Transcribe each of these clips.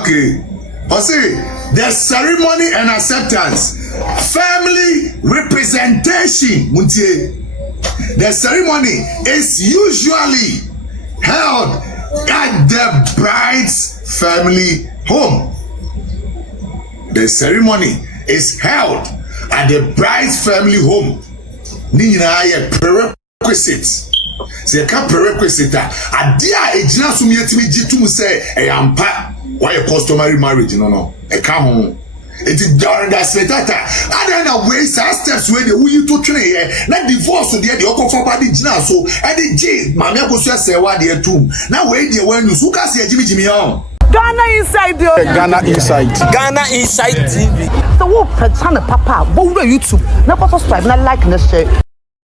Okay. See, the ceremony and acceptance, family representation. The ceremony is usually held at the bride's family home. The ceremony is held at the bride's family home. Nina prerequisites. Say ka prerequisite adia ejina so mietimi gitum say eyampa why customary marriage no e ka ho it Dorinda Smetata ada na way steps wey dey we to twene here na divorce dey dey okofa ba dey gina so e dey je mama akosu ase wa dey atum na we dey wan use who ka se jimijimi on Ghana Inside Ghana Inside TV. So wo channel papa wo YouTube na subscribe na like na share.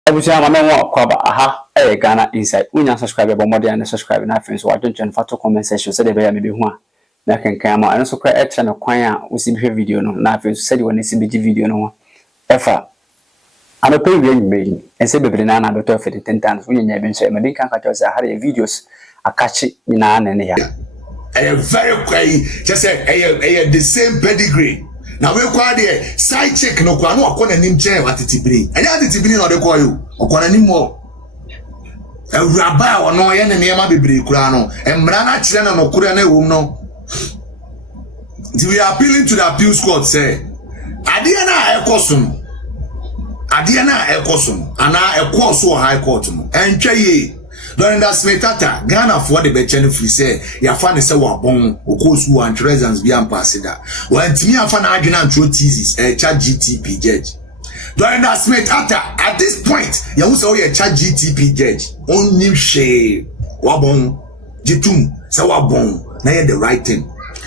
Ebusia mama wo kwaba aha Ghana Inside. Unya subscribe bo modern and subscribe na friends wa don't join for comment section so dey be me be hu a na kenkan ma eno so kra e channel kwan a wo si be video no na friends so dey won si be video no efa ano pay we nyime en se bebre na do to for the 10 times unya nya be so e me kan ka to say ha videos akachi na na ne ya very quiet just say the same pedigree. Now we call the side check no kwa no akona nim chen atitibiri anya atitibiri no de call you okona nim mo ewraba ono ye ne nema bebiri kura no emra na kire no kura na ewum no. We are appealing to the appeals court say adia na ekosum ana ekoso high court no entwa ye Dorinda Smetata Ghana for the Becheni free say ya fa ne se wa bon okosu and presence bi ambassador when timi afa na adwena ntro thesis Ghpagetv judge Dorinda Smetata at this point ya hu say o ye Ghpagetv judge onim hwe wa bon jitum say wa bon na ye the right thing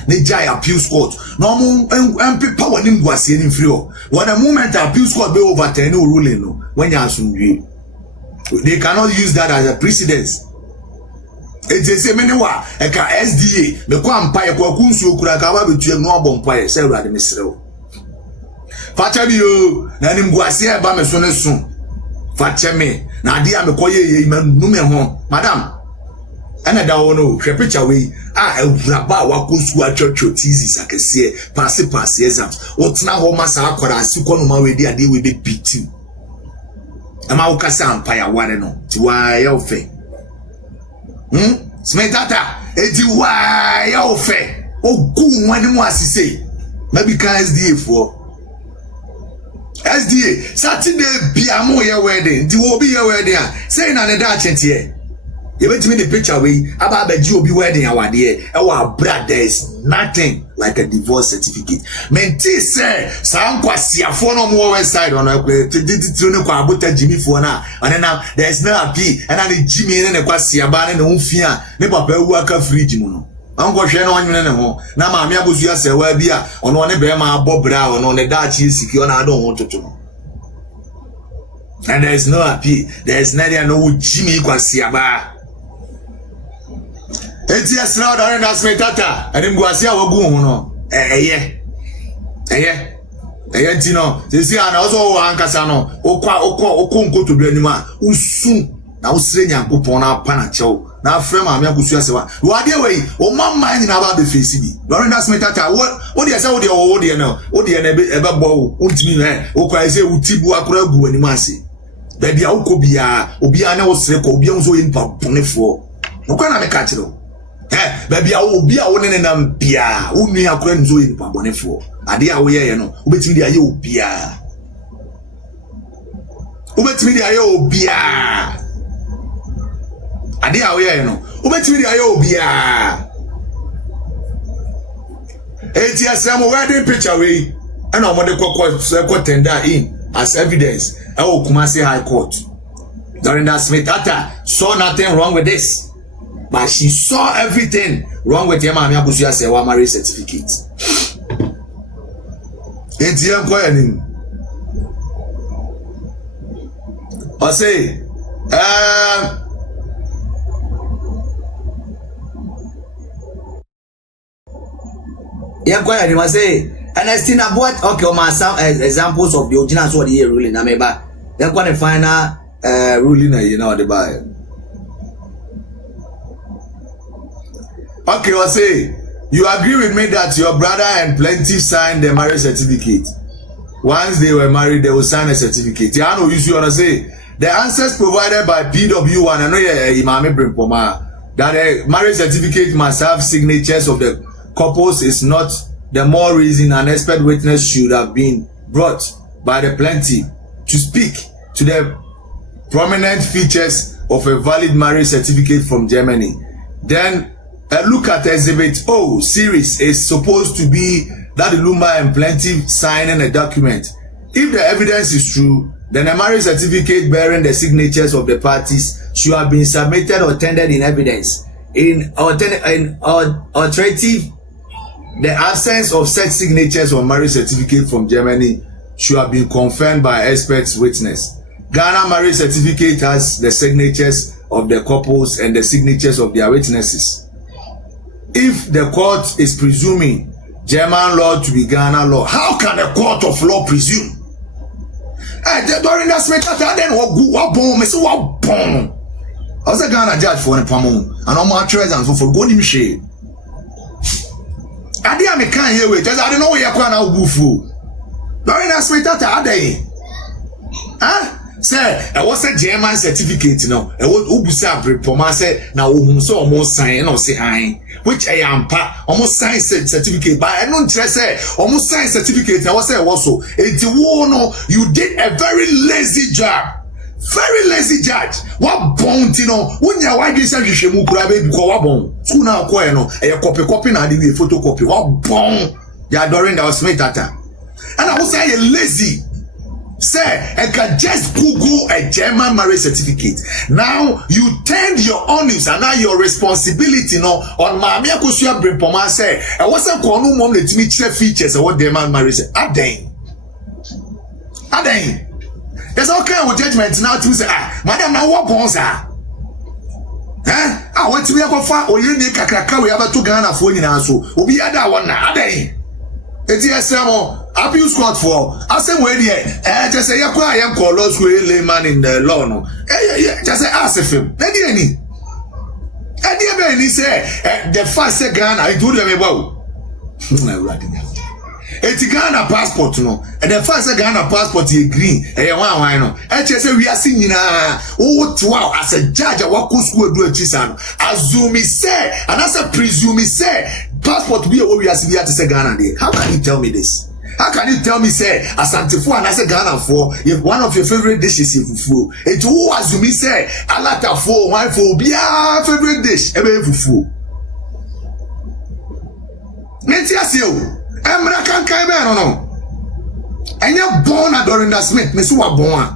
ne jai appeals court no mo MP power nim guase ni free o when the moment appeals court be overturn no ruling no when ya asumdwe. They cannot use that as a precedence. It is a many wa eka SDA me kwa mpaye kwa kunsu okura ka ba betu no abon mpaye se urade mesrew. Facha bi yo na nim guase e ba me so ne so. Facha me na ade a me koye ye nu me ho. Madam ana da wono hwe picture we ewraba wa kunsu a church thesis akese pass exams. Otna ho masa akwara asikọ no ma we di ade we be pitu. Ama ukasa ampaya ware no ti wa ya ofe Smetata eti wa ya ofe ogu wani mu asise maybe ka SDA for SDA Saturday bia mo ye wedding di wo bi ye wedding a say na ne da chente ye betimi the picture we aba abaji obi wedding awade e wa brother there is nothing like a divorce certificate. Menti say sa nkwasiafo no mo website on titiri ne kwa abota Jimmy fo na na there is no appeal and na Jimmy ne kwasiaba ne hunfia ne papa ewu aka fridge mu no anko hwe na onwene ne ho na maame abosu ya sewa bi a ono ne be ma abobra ono ne dachi esiki ona adon ho toto no. And there is no appeal, there is no Jimmy kwasiaba. Eti esra Dorinda Smetata enim guase a wagu hu no eye ti no sisi ana ozo wa ankasa no okwa nkoto bi anim a usu na usire nyankopon na apa na chew na afre ma me akusu asewa wade we o mamma ni na ba be face bi Dorinda Smetata wo de ese wo de no ebe bo untimi he okwa ese utibu akora gu anim ase da bia ukobia obi a na wo sire ko obi a nso yin pa ponefo okwa na me ka kiro baby obi a woni na mpia unu akora nzo yi pa bonefo ade a wo ye no obetimi de aye obia ade a wo ye no obetimi de aye obia eti asem wedding picture we and omode kokko tender in as evidence e o Kumasi High Court. Dorinda Smetata saw nothing wrong with this. But she saw everything wrong with your mama abusuya say wa marriage certificate. Enti enko yanim. I say enko yanim I say Ernestina what okay o some examples of the original so the ruling na meba. Enko the final ruling you know the buy. Okay, I say you agree with me that your brother and Plenty signed the marriage certificate? Once they were married, they will sign a certificate. I know you want to say the answers provided by PW1. I know Imame Brimpoma that a marriage certificate must have signatures of the couples is not the more reason an expert witness should have been brought by the Plenty to speak to the prominent features of a valid marriage certificate from Germany. Then a look at Exhibit O series is supposed to be that Lumba and Plenty signing a document. If the evidence is true, then a marriage certificate bearing the signatures of the parties should have been submitted or tendered in evidence. In alternative, the absence of such signatures on marriage certificate from Germany should have been confirmed by experts witness. Ghana marriage certificate has the signatures of the couples and the signatures of their witnesses. If the court is presuming German law to be Ghana law, how can a court of law presume? During that smith, then what bomb? Me say what bomb? I was a Ghana judge for the Pamon, and all my treasures and for going shade. I didn't make kind here with just I don't know where you're going to go. During that smith, I day. Huh? Say, I was a German certificate, no. I was Ubusa Bripoma say, now so almost sign or say I, which I am almost sign certificate, but I don't say almost sign certificate. I was say also, it's no, you did a very lazy job. Very lazy judge. What bounty no? When you why this you shemu kura baby because what bon? School now ko no. A copy na the photocopy. What bon? Ya Dorinda Odo Broni. And I was say you lazy. Say, I can just Google a German marriage certificate. Now you turned your onus and now your responsibility no on Mami Akosia Brimpoma say. I wasn't calling mom let me check features of what German marriage. Adeng. There's all kind of judgment now to say, madam, now what bonds are? I want to be able to find or you need Kakaka, we have to Ghana for you now. So, we'll be at that one now. It's yes, abuse court for. I say, well, yeah, just say, I am called us layman in the law. No, just say, ask him. Let any. And the say, the first Ghana, I told them about. It's Ghana passport, no. And the first Ghana passport is green. Why no? I just say we are singing. Oh, wow! As a judge, I walk school do a chisano. Assume say, and as a presume say, passport we are seeing to say Ghana day. How can you tell me this? How can you tell me say Asante and as a Ghana for if one of your favorite dishes is fufu? It who assume say alata for one for be a favorite dish ebe fufu. Mentiasio. Emra kan kai be no. Enya born na Dorinda Smith, me so wa born.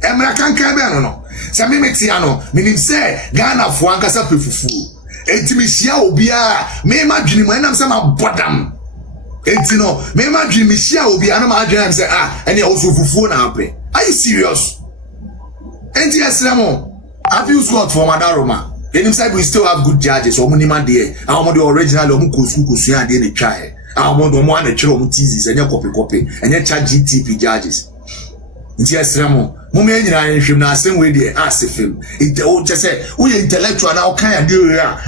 Emra kan kai be no. Se me metia no, minim say Ghana fo ankasa pefufu. Enti me hia obi a, me ma dwene mo enam se ma bodam. Enti no, me ma dwene me hia obi a na ma dwene am say enya oso fufu na ape. Are you serious? Enti esremo, have you scored for Madaroma? Enim say we still have good judges, or money man there. Our the original or kosu and dey try. I want to one a children teases and your copy and your chat GTP judges. Yes, Ramo, Mummy, I should not same way they ask if him. It old just say, we intellectual now kind of do now.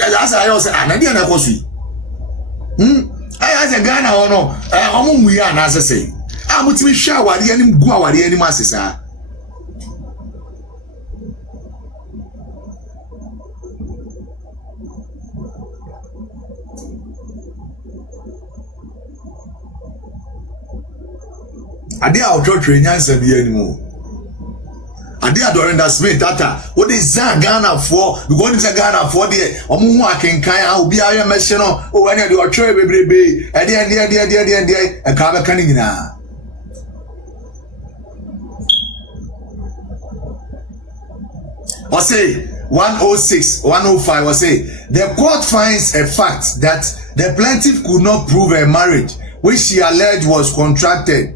As I also said, I didn't know. I as a Ghana or no, we are as I say. I'm with me shower the enemy go our the enemy masses are. Ade a ojo nyansa bi animo ade a Dorinda Smith tata what is Ghana for because it's Ghana for there omo hu akenkan a obi aye mehye no o wane de otwe bebrebe ade e ka be kan nyina o say 106 105 o say the court finds a fact that the plaintiff could not prove a marriage which she alleged was contracted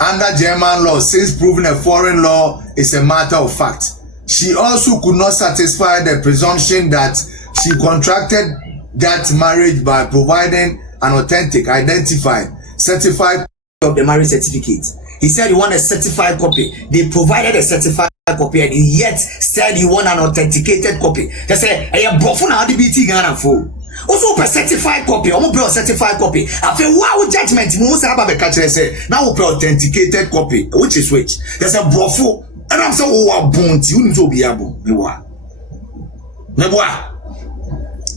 under German law, since proving a foreign law is a matter of fact. She also could not satisfy the presumption that she contracted that marriage by providing an authentic, identified, certified of the marriage certificate. He said he want a certified copy. They provided a certified copy and he yet said he want an authenticated copy. They say, "Hey, brofuna DBT Ghana for." Also per certified copy, almost per certified copy. After wow judgment, no say about the catcher say now per authenticated copy, which is which. There's a brofo, and I'm so bounty, you need to be able.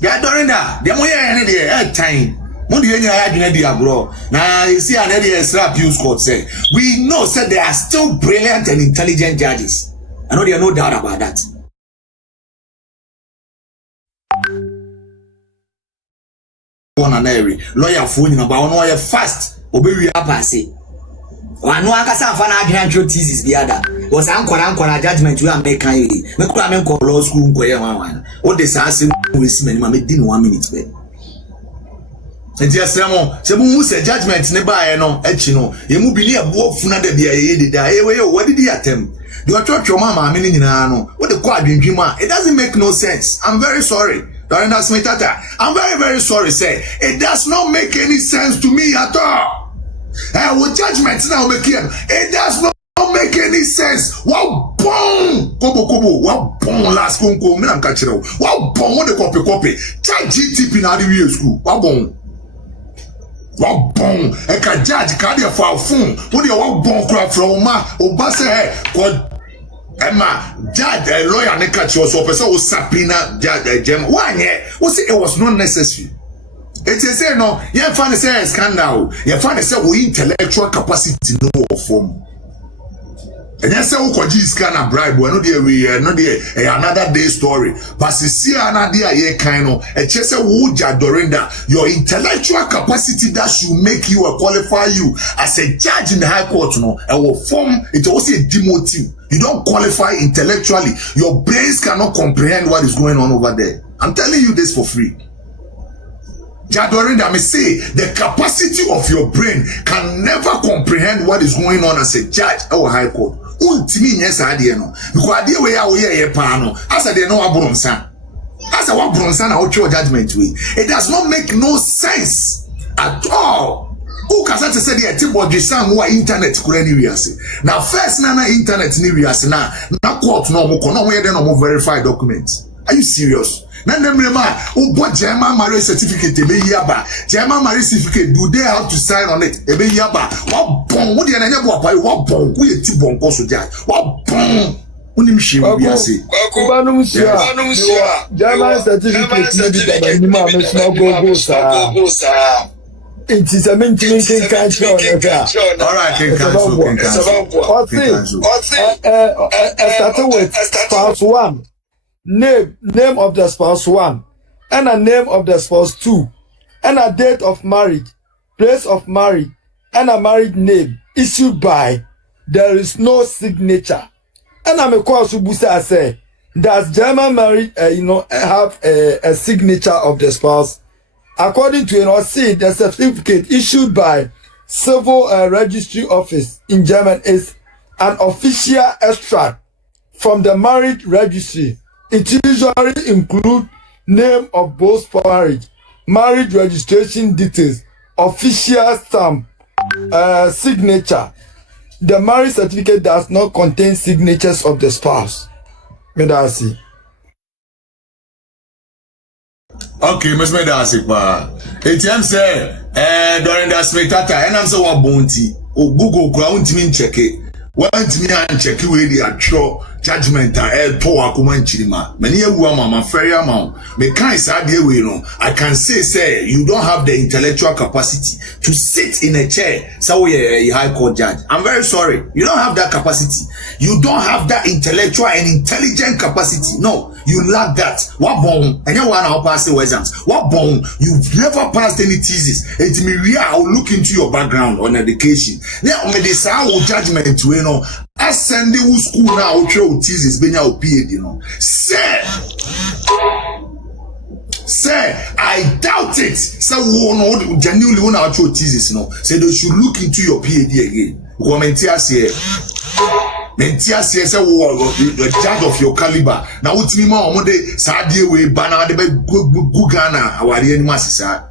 Yeah, Dorinda, the more any time. Mundi enya adwene dia bro. Na you see an area slap use court say. We know said there are still brilliant and intelligent judges. I know there are no doubt about that. One and every lawyer phone in about no you fast. Obewi apase. Wanu akasa afana adwene tro thesis bi ada. Was ankora judgment we am make kan yi. Me kura me nko law school nko ye wan. O de sa ase we si mani ma me di no 1 minute be. Enti asemo se mu se judgment ne baaye no echi no ye mu bi ne abo funa da bia ye de da we what did he attempt the church mama me ni nyina no what the call adwendwima it doesn't make no sense. I'm very sorry Dorinda Smitata, I'm very sorry say it does not make any sense to me at all. What judgment now make it does not make any sense. Wow boom kobo wow boom last konko me am ka kire wow boom what the copy chat GTP na the school wow boom wow boom e ka judge ka dey for phone what the wow boom cry from ma oba say god Emma, judge a lawyer ne catch you so person was sapina judge gem one here we say it was not necessary. It is say no you find say scandal you find say we intellectual capacity no form. And yes, say ukoji scanner bribe we no dey we no dey another day story but see another day kind of e che say wo ja Dorinda your intellectual capacity that should make you qualify you as a judge in the high court no e will form it also a demotive. You don't qualify intellectually. Your brains cannot comprehend what is going on over there. I'm telling you this for free. Dorinda, I may say the capacity of your brain can never comprehend what is going on as a judge or high court. Untimi yes idea no. Because idea we are here pa no. As they know abronsan. As a abronsan na your judgment way. It does not make no sense at all. Who can say the tibod sam who internet kura ni wiase. Now first na internet ni wiase na court no mo kono we dey no mo verify documents. Are you serious? Na nemrema who bought German marriage certificate ebe yaba. German marriage certificate do they have to sign on it? Ebe yaba. What bon wo dey na nyabo apai what bon who ye tibon ko so judge. What bon unim shi wiase. Kubanum sia. German certificate no be that ni ma me go sa. It is a mentioning country. All right, can cancel. Starting with spouse 1, name of the spouse 1, and a name of the spouse 2, and a date of marriage, place of marriage, and a married name issued by. There is no signature. And I'm a course who say, does German marriage, have a signature of the spouse? According to the certificate issued by Civil Registry Office in Germany is an official extract from the marriage registry. It usually includes name of both parties, marriage registration details, official stamp, signature. The marriage certificate does not contain signatures of the spouse. Medasi. Okay, Miss Medasi pa. ATM say, Dorinda Smitata, and I'm so what bounty. O Google ground me check it. Want me and check it with the actual judgment and power command chilima. Many a woman, my fair amount. Me can't say I can say, you don't have the intellectual capacity to sit in a chair. So a high court judge. I'm very sorry. You don't have that capacity. You don't have that intellectual and intelligent capacity. No, you lack that. What bone? And you want to pass the exams. What bone? You've never passed any thesis. It's me. I'll look into your background on education. Then me decide judgment. You know, as send the school now. Thesis benya PhD, you know. Say, I doubt it. Say, no, genuinely want to actual thesis, you know. Say they should look into your PhD again. Mentia say, say, the judge of your caliber. Now, what's me more? One day, Sadia way, banana, the go Ghana, our animals, sir.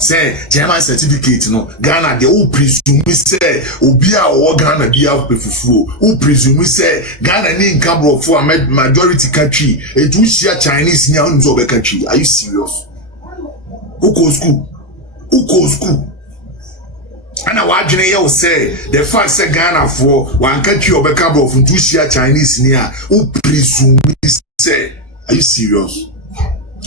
say German certificate no Ghana they who presume say obia or Ghana be have pefufuo who presume say Ghana ni nkabro for majority country it will share Chinese nya unzo be country. Are you serious? Who go school and I watch you say the fact say Ghana for one country or be kabro for to share Chinese nya who presume say. Are you serious?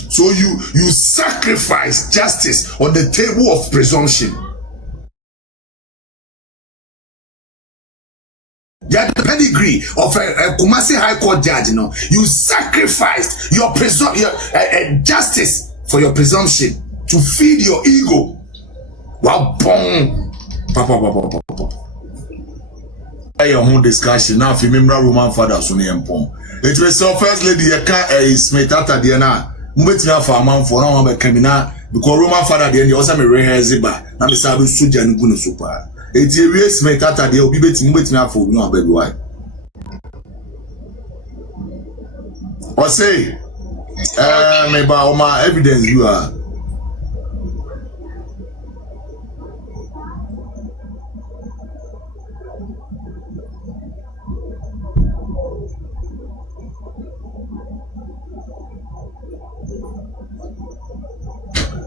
So you sacrifice justice on the table of presumption. The pedigree of a Kumasi High Court judge, you know, you sacrificed your justice for your presumption to feed your ego. Wow, boom. Your own discussion now. If you remember Roman fathers on the empire, it was so first lady is metata diana. Mbetina for a man for now be kamina because Roman father dey dey also me rehearse ba na me sabe soja ni gunu super eti ewie metata dey obi betina for no baby why or say me ba o ma evidence you are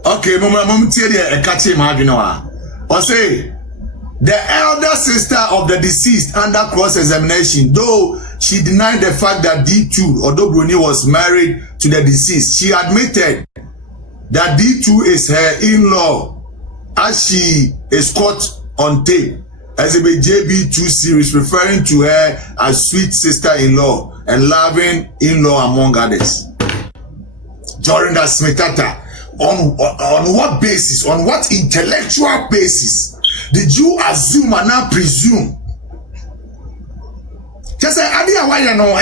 okay, mom tell you a catchy marginal. Or say the elder sister of the deceased under cross-examination, though she denied the fact that D2 Odo Broni was married to the deceased, she admitted that D2 is her in-law as she is caught on tape as a JB2 series referring to her as sweet sister-in-law and loving in-law among others. Dorinda Smitata. On what basis, on what intellectual basis did you assume and not presume? Just say, why you know?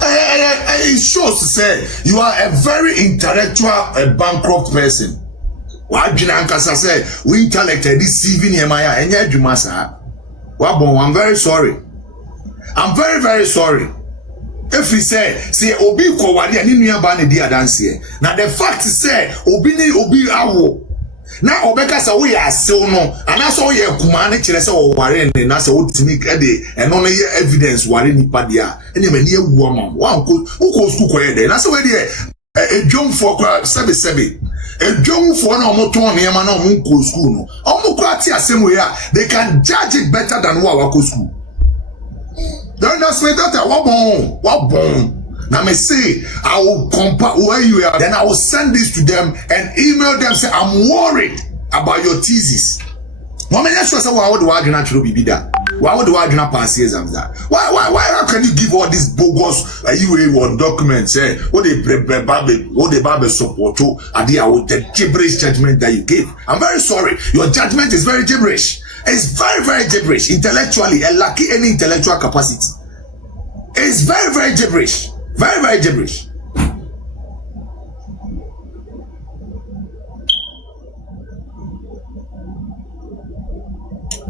It shows to say you are a very intellectual, bankrupt person. Why Jinankasa say we intellected this CV Nehemiah and yet Jumasa? I'm very sorry. I'm very, very sorry. If we say obi ko wade ani nua ba ne dia dance here na the fact say obi awo na obeka say we asew no ana so ye kuma ne kire say wo ware ne na say otimi de eno no ye evidence ware nipa dia ene mani ewu am wan ko school ko ye de na say we de edwomfo kwa sebe edwomfo na omoton ne ma na omo school no omo ko ati asem we a they can judge it better than wa ko school. Don't ask me that. What bon? Now me say I will compare where you are. Then I will send this to them and email them. Say I'm worried about your thesis. Why would I naturally be that? Why would I not pass exams that? Why? How can you give all these bogus UA1 documents? What they Bible support to? The gibberish judgment that you gave. I'm very sorry. Your judgment is very gibberish. It's very, very gibberish intellectually and lacking any intellectual capacity. It's very, very gibberish. Very, very gibberish.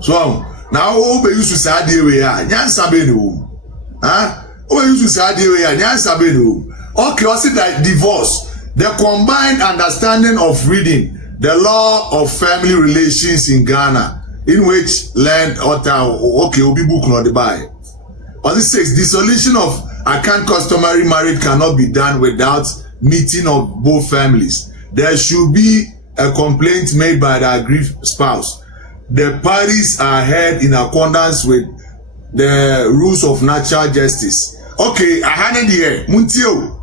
So now we used to say okay, I see that divorce, the combined understanding of reading the law of family relations in Ghana, in which land okay will be book not the buy. But it says dissolution of account customary marriage cannot be done without meeting of both families. There should be a complaint made by the aggrieved spouse. The parties are heard in accordance with the rules of natural justice. Okay, I had it here. Muntio.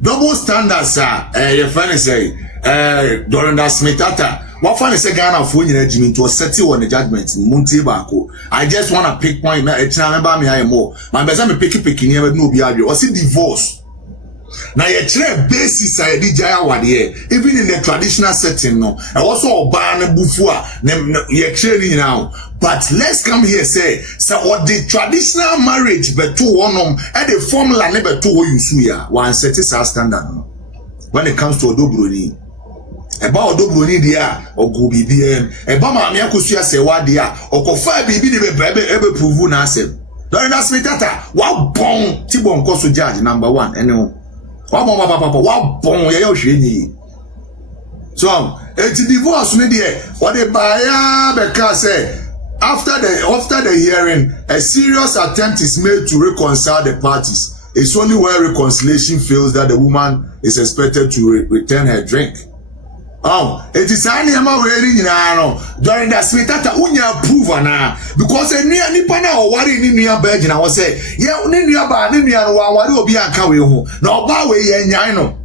Double standards are your friend say Dorinda Smitata. What fun is a Ghana for you regiment to settle on the judgment in Munti Bako? I just want to pick point. It's not about me more. My best I'm picking never no behavior. Or see divorce. Now you try basis I did even in the traditional setting no. I also ban bufua you training now. But let's come here say so what the traditional marriage but two one and the formula never two you suya one set is our standard no. When it comes to Odo Broni. About Odo Broni dia or go BBM about my akusua se wa dia or kofa bibi de ebe prove na asem. Don't ask me that. Wow bon tibon koso judge number 1 and no. So It's divorce ne there. What the buyer because after the hearing, a serious attempt is made to reconcile the parties. It's only when reconciliation fails that the woman is expected to return her drink. It is only a matter during the smitata unya prove na because nipa na owari ni nua virgin na wo say ye ni nua ba ni nua no wari obi anka we ho na oba we ye nyan no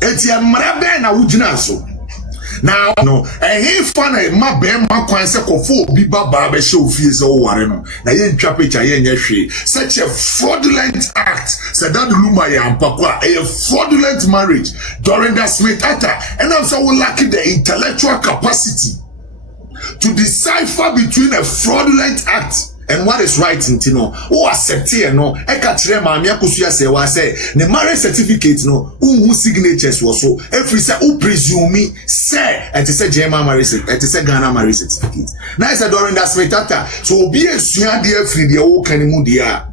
eti amra be na wugina so now no he fa na ma be ma kwan se kofo obi baba be she ofie se wo ware no na ye ntwa picture ye nya hwe such a fraudulent act said that luma ya mpakwa a fraudulent marriage during the smitata and also we lack the intellectual capacity to decipher between a fraudulent act and what is right in Tino. Who accept here no? Ekachire maami akusuya se wa say the marriage certificate no. Who signatures was so. If we say who presume say it is a German marriage, it is a Ghana marriage certificate. Now it's a during that smetata. So be a suya dear free the whole kanimu dia.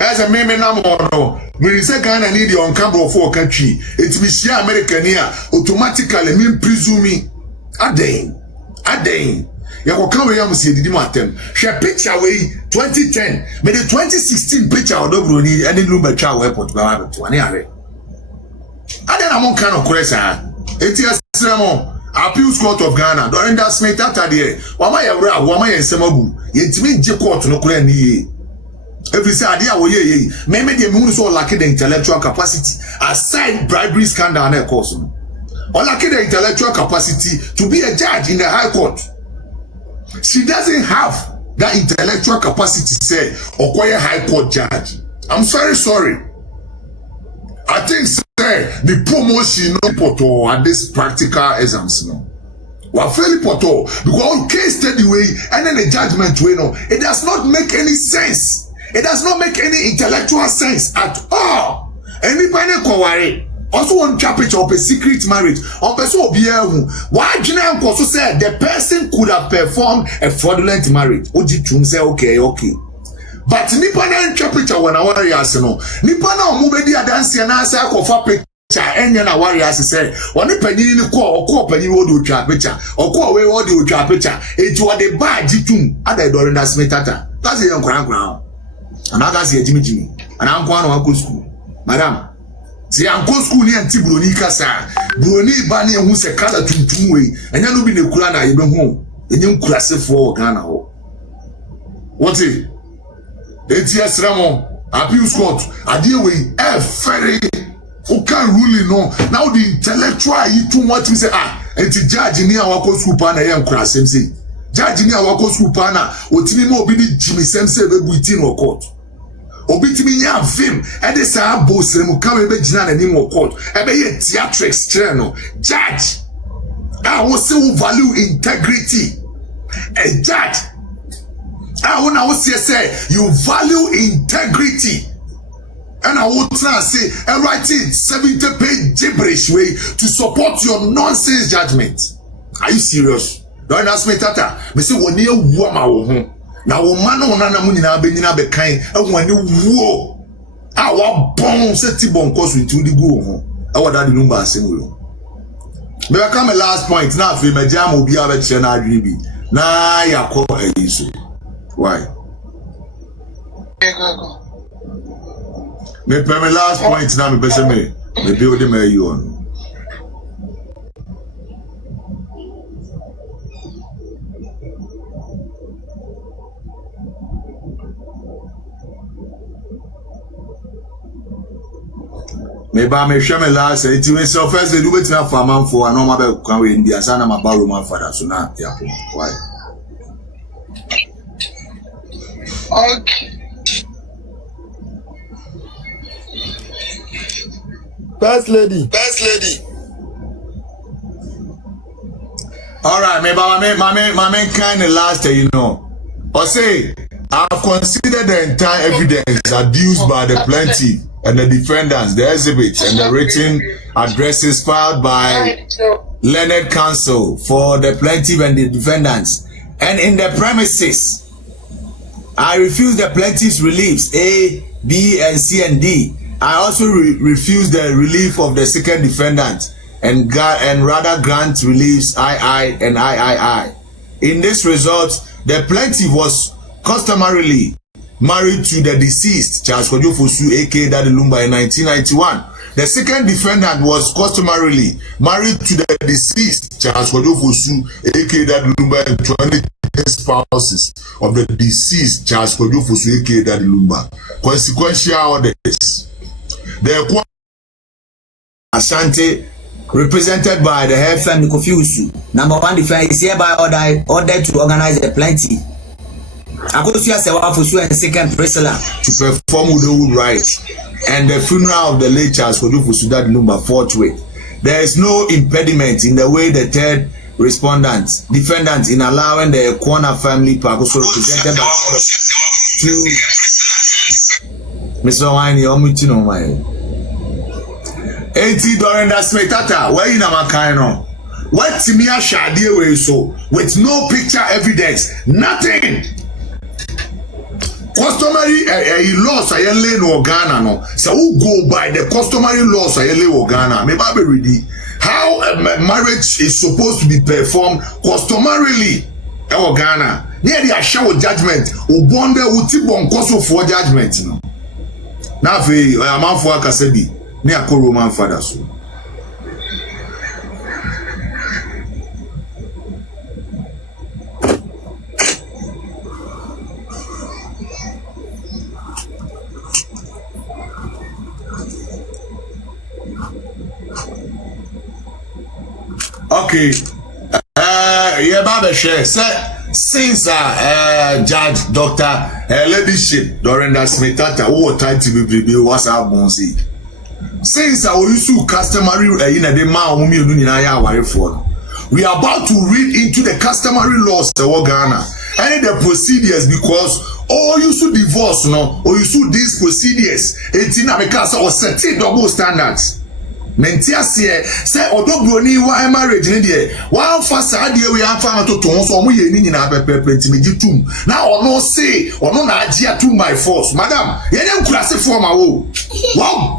As a meme no. When you say Ghana need the uncamber for country, it be share American here automatically mean presuming Adain. Yako kanwe ya musi edidi matem. She picture we 2010. Me the 2016 picture Odo Broni any lumba cha airport ba ba to ani are. Ada na mon kan okoresa. Eti asramo appeals court of Ghana during that smetata there. Wama ya wura wama ya nsemabu. Yentimi nje court no kora ni ye. Every say ade a wo ye. Me de mu so lack the intellectual capacity aside bribery scandal na course no. Or lack the intellectual capacity to be a judge in the high court. She doesn't have that intellectual capacity to say Okoye High Court judge. I'm very sorry. I think the promotion no poto at this practical exams no. We are fairly poto because case study way and then the judgment way no. It does not make any sense. It does not make any intellectual sense at all. Anybody can worry. Also one chapter of a secret marriage. Why also said the person could have performed a fraudulent marriage. Oji Tum say okay. But nipa na chapter when I worry no. Nipa na omubedi adansi na asa kofa picture enya na worry as say one panyin ni ko panyin wo do twa picture. Okọ we wo do twa picture. It was the bad Tum ada Dorinda smetata. That's the young and others here Jimmy. And I'm going to go school. Madam. Si anko school ni anti Broni kasa. Broni ba ni ehu se kala tuntum we. Enya no bi ne kura na ye be hu. Enye nkurase for Ghana ho. What is? Eti asramo appeals court ade we very who can rule no. Now the intellectual you too much we say enti judge ni awako school pa na ye nkurase say. Judge ni awako school pa na otimi ma obi ni Jimmy Semse be buiti no court. Obitimi nya film e de sa abosre mu ka be gina na nim court e be ye theatrics channel judge who say value integrity a judge who now say you value integrity and I would say and writing 70-page gibberish way to support your nonsense judgment. Are you serious? Don't ask me tata me say woni ewu ma wo ho na wo man no na mu nyina be nyina be kan ehwani wuo wa bon se ti bon koso nti udi gu ho wa da de number asem wo me ka come last point na afi me jam obi a be kire na adwene bi na yakọ ayiso why me pe me last point na me be se me build me you on me ba me hwe me last it we so first they do betin afa man for and normal be kan we India sana ma ba Roman father so na ya why okay First lady all right me ba me kind of last you know or say I've considered the entire evidence adduced by the plaintiff and the defendants, the exhibits, and the written addresses filed by learned counsel for the plaintiff and the defendants. And in the premises, I refuse the plaintiff's reliefs A, B, and C, and D. I also refuse the relief of the second defendant. and rather grant reliefs II and III. In this result, the plaintiff was customarily married to the deceased Charles Kojo Fosu aka Daddy Lumba in 1991. The second defendant was customarily married to the deceased Charles Kojo Fosu aka Daddy Lumba and 20 spouses of the deceased Charles Kojo Fosu aka Daddy Lumba. Consequential orders. The Ashanti, represented by the head family Kofitv. Number 1 defendant is hereby ordered to organize a plenty. Akosia Sewa Fosu and second Priscilla to perform widowhood rites and the funeral of the late Charles Kojo Fosu Daddy Lumba forthwith. There is no impediment in the way the third defendant in allowing the Ekwana family also represented by two Mr. Wine Omutino my 80 Dorinda Smetata where in Amakano. What Timia Shadi way so with no picture evidence, nothing. Customary laws are no Ghana no. So who go by the customary laws are Ghana? Maybe I be ready. How a marriage is supposed to be performed customarily in Ghana. Near the shower judgment, or bonde utibon koso for judgment. No. Now for a man for Akasebi, near Roman father so. Okay, yeah, Baba share. Since Judge Dr. Ladyship Dorinda Smetata, who tried to be WhatsApp Bonsi. Since I used to customary in a demand for we are about to read into the customary laws of Ghana and the procedures because all you should divorce no or you should these procedures 18 because or certain double standards. Mentia say Odo Broni wa marriage ni de one fast adie we afa to so omo ye ni nyina pepepenti meji tum na ono say ono na agi atum by force madam ye dem kurase form awo one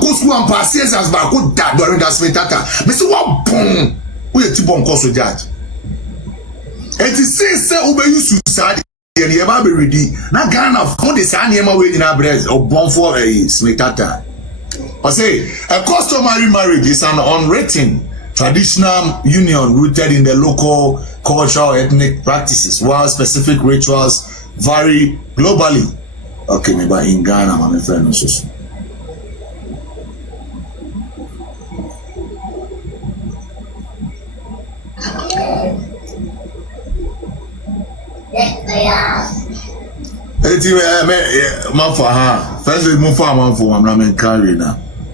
go through and pass as ba ko da Dorinda Smetata me say one bon we ti bon koso judge it is say ube use sad ye ba be ready na Ghana for the san ye ma we nyina breast or bon for Smetata. I say a customary marriage is an unwritten traditional union rooted in the local cultural ethnic practices while specific rituals vary globally. Okay, maybe in Ghana, my friend also.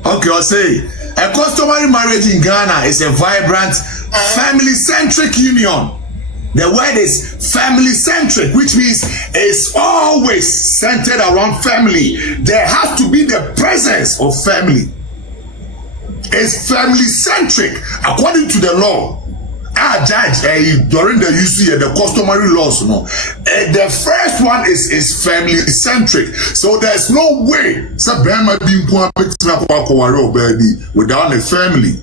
Okay, I'll say a customary marriage in Ghana is a vibrant family-centric union. The word is family-centric, which means it's always centered around family. There has to be the presence of family. It's family-centric according to the law. Judge during the use the customary laws no the first one is family centric, so there's no way without a family.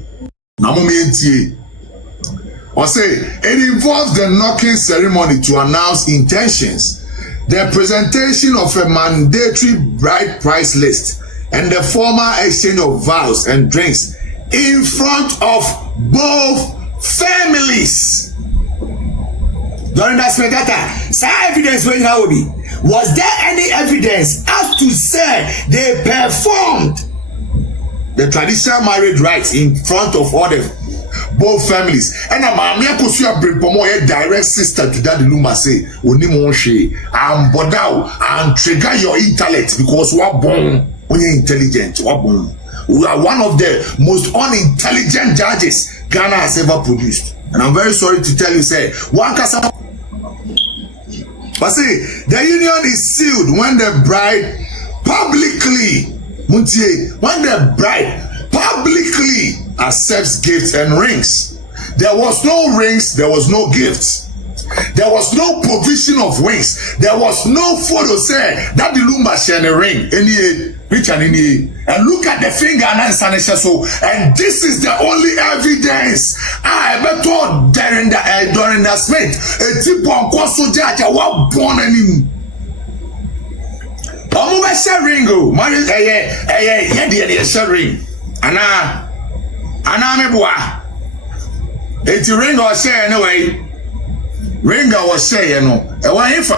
Or say it involves the knocking ceremony to announce intentions, the presentation of a mandatory bride price list, and the formal exchange of vows and drinks in front of both families. During that Smetata, some evidence when how be was there any evidence as to say they performed the traditional marriage rites in front of all the both families? And a man kosia bring pomo a direct sister to Daddy Lumba say oni mo hwe am bodao and trigger your intellect because we are born when you intelligent we are born. We are one of the most unintelligent judges Ghana has ever produced. And I'm very sorry to tell you, say, one casa. But see, the union is sealed when the bride publicly accepts gifts and rings. There was no rings, there was no gifts. There was no provision of rings. There was no photo say that the Lumba share a ring. Any Picture in and look at the finger and so, and this is the only evidence. I ever told Dorinda Smith, a tip on Koso Judge, I was born in Omo sharing go, marry dear sharing. Anna meboa. It's ring or share anyway. Ring or share, no. A wife.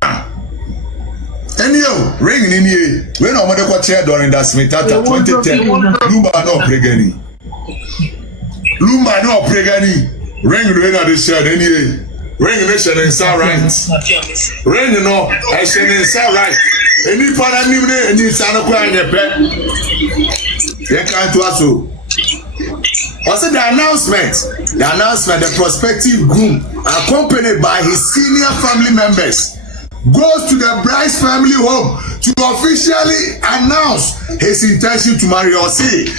And you ring in here. When I'm going to chair Dorinda Smith at 2010. Lumba no pregani. Lumba no pregani. Ring the share anyway. Ring nation and sound right. Ring no, I shall sound right. Any part of me and you sound crying your pet. You can't do so. Also the announcement, the prospective groom, accompanied by his senior family members, goes to the bride's family home to officially announce his intention to marry or say,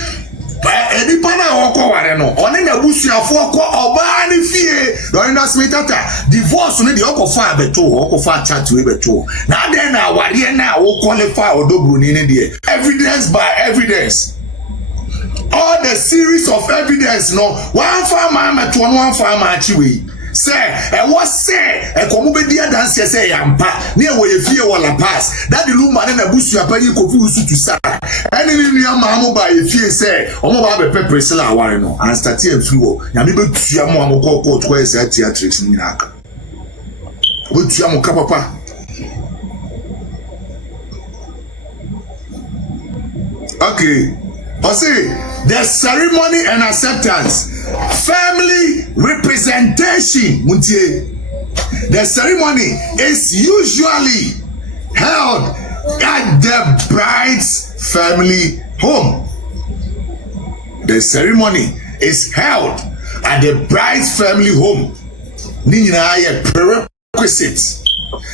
any partner wako wareno, oni na busu ya foko oba ni fie, Dorinda Smith ata divorce ni di oko fa beto, oko fa chat we beto. Na den na wari na wo qualify Odo Broni ni die. Evidence by evidence. All the series of evidence no one farmer met one farmer achieve. Say, and what say, a comobedia dance say, yampa, near where you fear walla pass. That the loom man and a bush you are paying confused to say. And in your mamma by a fear say, oh, my pepper seller, warreno, and start here through. Yamibo Tiamo call twice at theatrics in Naka. What Tiamo Capapa? Okay. I say the ceremony and acceptance, family representation. The ceremony is usually held at the bride's family home. The ceremony is held at the bride's family home. Nina prerequisites.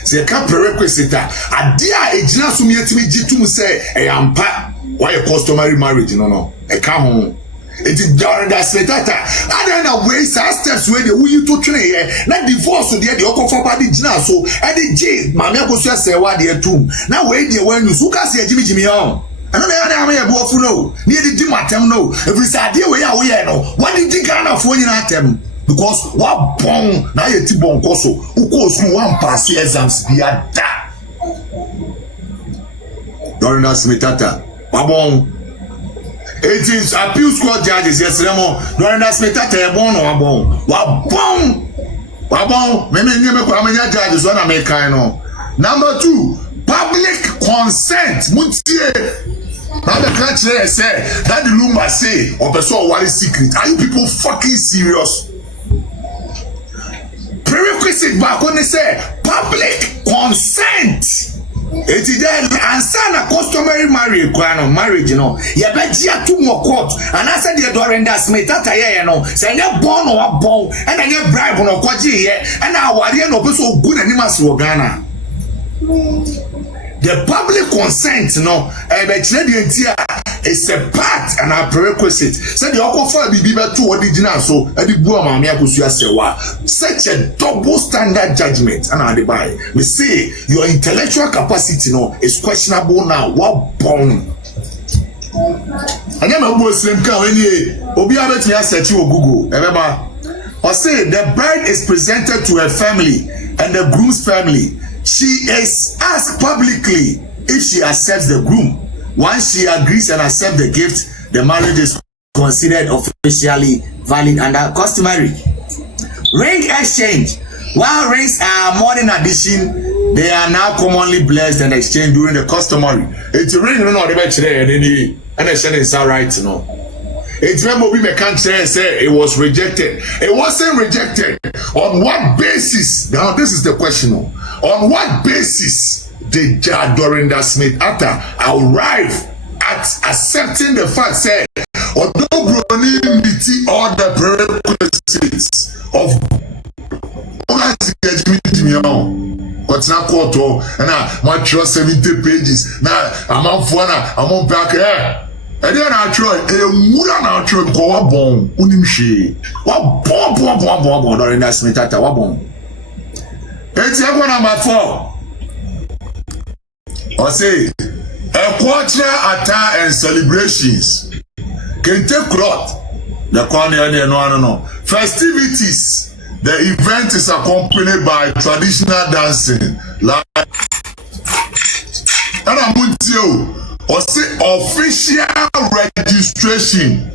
Say ka prerequisite a dia ejina so mietimi jitum say eyampa. Why a customary marriage no e ka ho enti Dorinda Smith ata ada na way steps wey dey you to train here na divorce dey dey okofa ba dey gina so e dey je mama akosu ase wa dey tum na wey dey wan use uka se jimi ho ana na am ya bo ofu no ne dey di matem no every sade wey ya wo ye no what did the Ghana for nyina atem because what bon na ye ti bon koso uko school one pass exams bi ada Dorinda Smith ata Wabon. It is appeals court judges yesterday mo. Dorinda Smith ata ebon no wabon. Wabon. Me kwa menya judges one American no. Number 2, public consent. Mutie. Now the country say that the Lumba say or person worry secret. Are you people fucking serious? Prerequisite back when they say public consent. It is then answer na customary marriage no ye be gia to mo court and I said the Dorinda Smith ata ye no say ye born or born and then ye bribe no kwaji ye and aware no be so good animals wo Ghana. The public consent no be kire the entia is a part and a prerequisite. Say the okofa bibi be to original so e di bu amame akosu asewa. Such a double standard judgment and I buy. We say your intellectual capacity no is questionable now. What born? Anya ma bu osem ka weni obi abeti ya search wo Google. Remember or say the bride is presented to her family and the groom's family. She is asked publicly if she accepts the groom. Once she agrees and accepts the gift, the marriage is considered officially valid and customary. Ring exchange. While rings are modern addition, they are now commonly blessed and exchanged during the customary. It's a ring no dey today and it's right no. It's when Bobby McCann say it was rejected. It wasn't rejected. On what basis? Now this is the question. On what basis did Dorinda Smith arrive at accepting the fact say Odo Broni meet all the prerequisites of what's not court and my trust 70 pages now I'm on back here. And then I try a woman I try go up bon unimshi. What bon Dorinda Smith what bon. It's number 4. I say cultural attire and celebrations. Kente cloth. The corner no. Festivities. The event is accompanied by traditional dancing. Like and I'm with you. Or say official registration.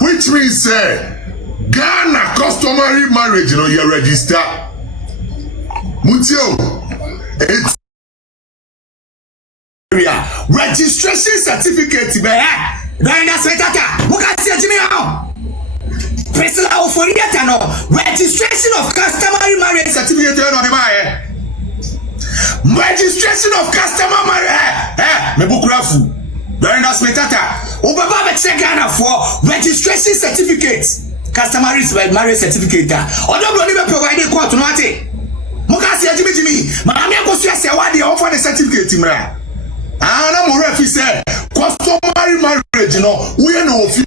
Which means Ghana customary marriage, you register. Mutio. It's registration certificate, Dorinda Odo Broni. Registration of customary marriage certificate. Registration of customer marriage. Mebukurafu. Dorinda Odo Ghana for registration certificate. Customary marriage certificate. Odo Broni be provide court no ate. Mukasi Jimmy. Maami akosu ase wade offer the certificate mra. Na mo refi say customary marriage we no ofie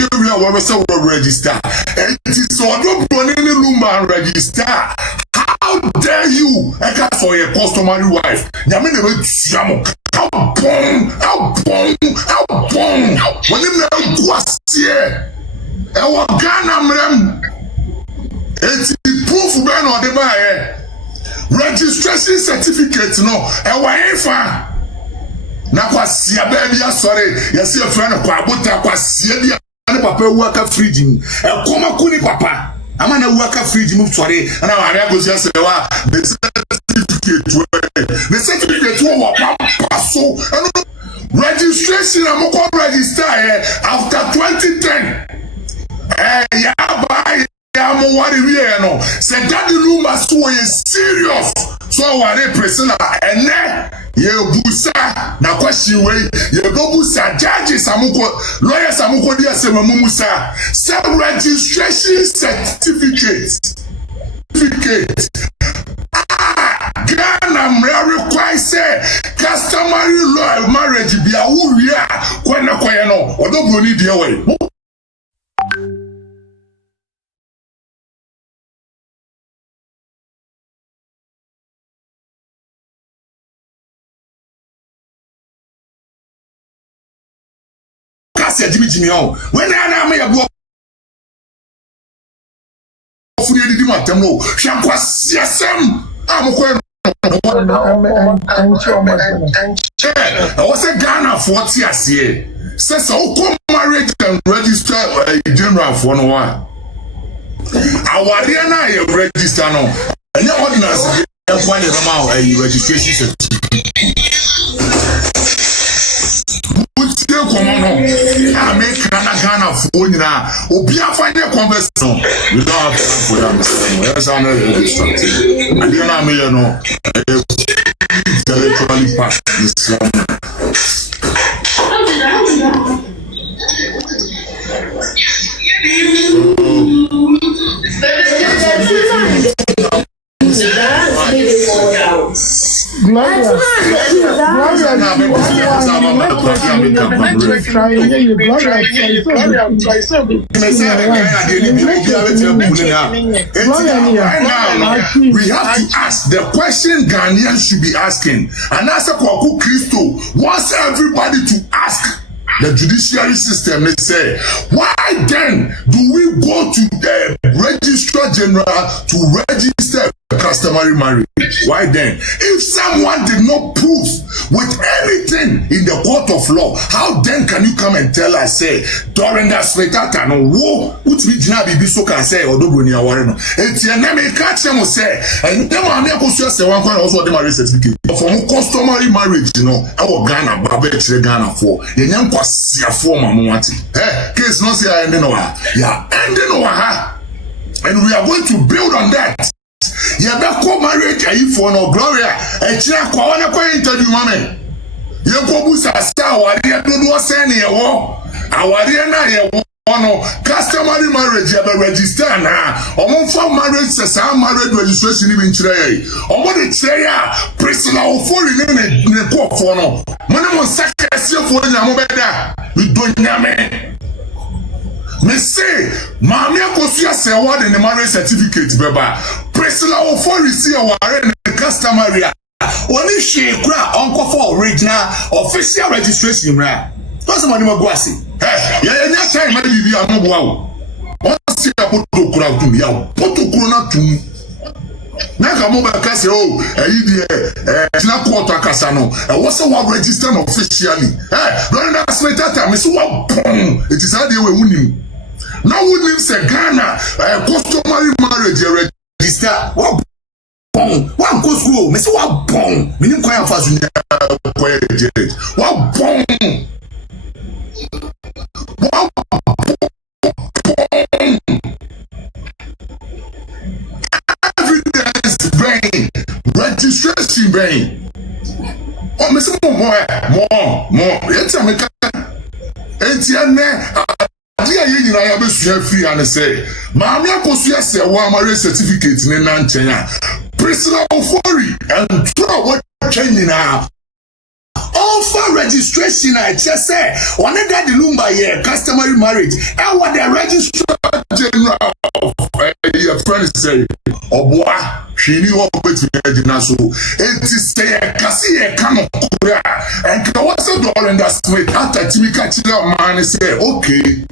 we say we register. It is Odo Broni ni lumba register. How dare you? Eka so your customary wife. Nyame na we tuamo. How bon. When you na guasie. E wo Ghana mrem. Eti proof be no de ba registration certificate no e wa efa. Na kwasia ba bia sorry. Yes your friend kwa abota kwasia bia na papa wu aka fridge. E koma kuni papa. Ama na wu aka fridge mu sorry. Na wa ria go say wa the certificate wa papa so. Registration amoko register after 2010. Yeah, bye. I'm worried here no. Say daddy room must be serious. So what they present and you busa na question way you go busa judges amuko lawyers amuko dia se mamumusa say registration certificate. Ghana require say customary law marriage be a wuya kwena kwaya no Odo Broni dia way. Jimmy when I am a block of the Matemo, Shankwas, yes, I'm I was a Ghana 40 years. Says how come marriage and register a general for no one. Our DNA register no, and your ordinance find a registration certificate. I make Ghana phone now. Obia find a conversation. We don't have time for that. Yes, I'm not distracted. And then I'm here, no. Intellectually packed Islam. We have to ask the question Ghanaians should be asking. And as a Kwaku Christo wants everybody to ask the judiciary system, they say, why then do we go to the registrar general to register customary marriage? Why then? If someone did not prove with anything in the court of law, how then can you come and tell us, say, Dorinda Odo no wo, which we jina bibi so can say, Odo Broni aware no. Eti eneme catch them say, and them are me akosu say one can also the marriage certificate. For customary marriage, our Ghana, Babe Ghana for, the young kwasia for mamwati. Case no say I ending over. Yeah, ending over her. And we are going to build on that. Yabako marriage for no Gloria, and Chia Kwana interview mame. Yakobusa star, what you do send a war. Our dear no customary marriage you register now. For marriage says marriage registration even today. What it say prisoner of foreign in the court for no. When I'm on sacrifice for Yamobeda, we don't name. Me say, Mammy Akosia say what in the marriage certificate, Beba. Prisoner of foreign see a warrant in the customary. Only she cry uncle for original official registration, right? What's the money go see? Hey, yeah, time maybe be a no wow. What's the put to crowd to me out? Put to corner to me. Naka mobile case oh, tina quarter casano. What's the one registered officially? Hey, Dorinda Smetata, Miss Wap. It is how they were winning. Now we live in Ghana, customary marriage register. What bong? What go school? Miss what bong? We need quite fast. What bong? What bong? Evidence brain, registration brain. Oh, Miss more. It's a mechanic. It's a Dia ye nyina ya besua free and say maami akosua se wa marriage certificate ne na nkyenya personal fori and throw what nyina offer registration I just say one that the lumba ye customary marriage and what the registrar general your friend say oboa hwini wo betumi na so enti say kasi e kano kura and ka was the Dorinda Smith after timika chira man say okay.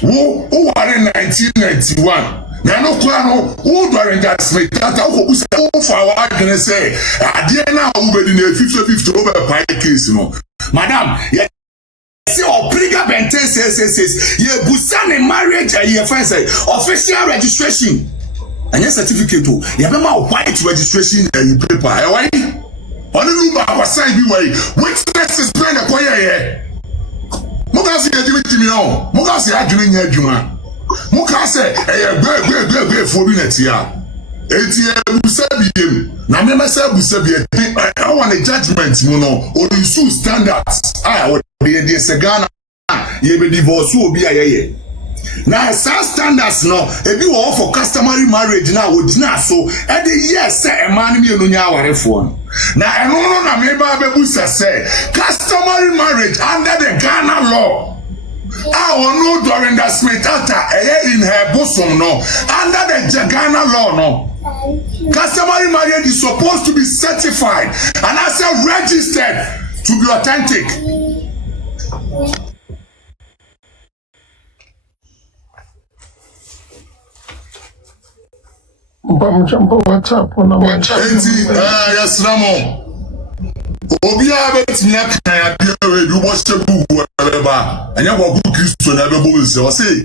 Who are in 1991? Nano Kwano, who Dorinda Smith, that who for our can say, I did now over in the 50 over a pie case, you know. Madam, yes, your Priga Bente says, ye Busan marriage, ye first official registration. And your certificate too. You have a white registration in paper, eh? Only Lumba was signed away. Witnesses plan a choir. Mukasi edimi no. Mukasi adwini nya adwuma. Mukase gbe for bi netia. Eti ebusa biem. Na me masa ebusa bi. I want a judgment mu no. Only su standards. Ah, what dey Ghana. Ye be divorce obi ayeye. Na sa standards no. Ebi wo for customary marriage na odina so. E dey yes say e man mi enu nya awarefo no. Na eno no na me ba bebusa say customary marriage under the Ghana law. No Dorinda Smith in her bosom no under the Ghana law no. Customary marriage is supposed to be certified and as a registered to be authentic. WhatsApp yes, Ramo. Obia betnya kan ya de you watch the book whatever. And you go Christian na be bo say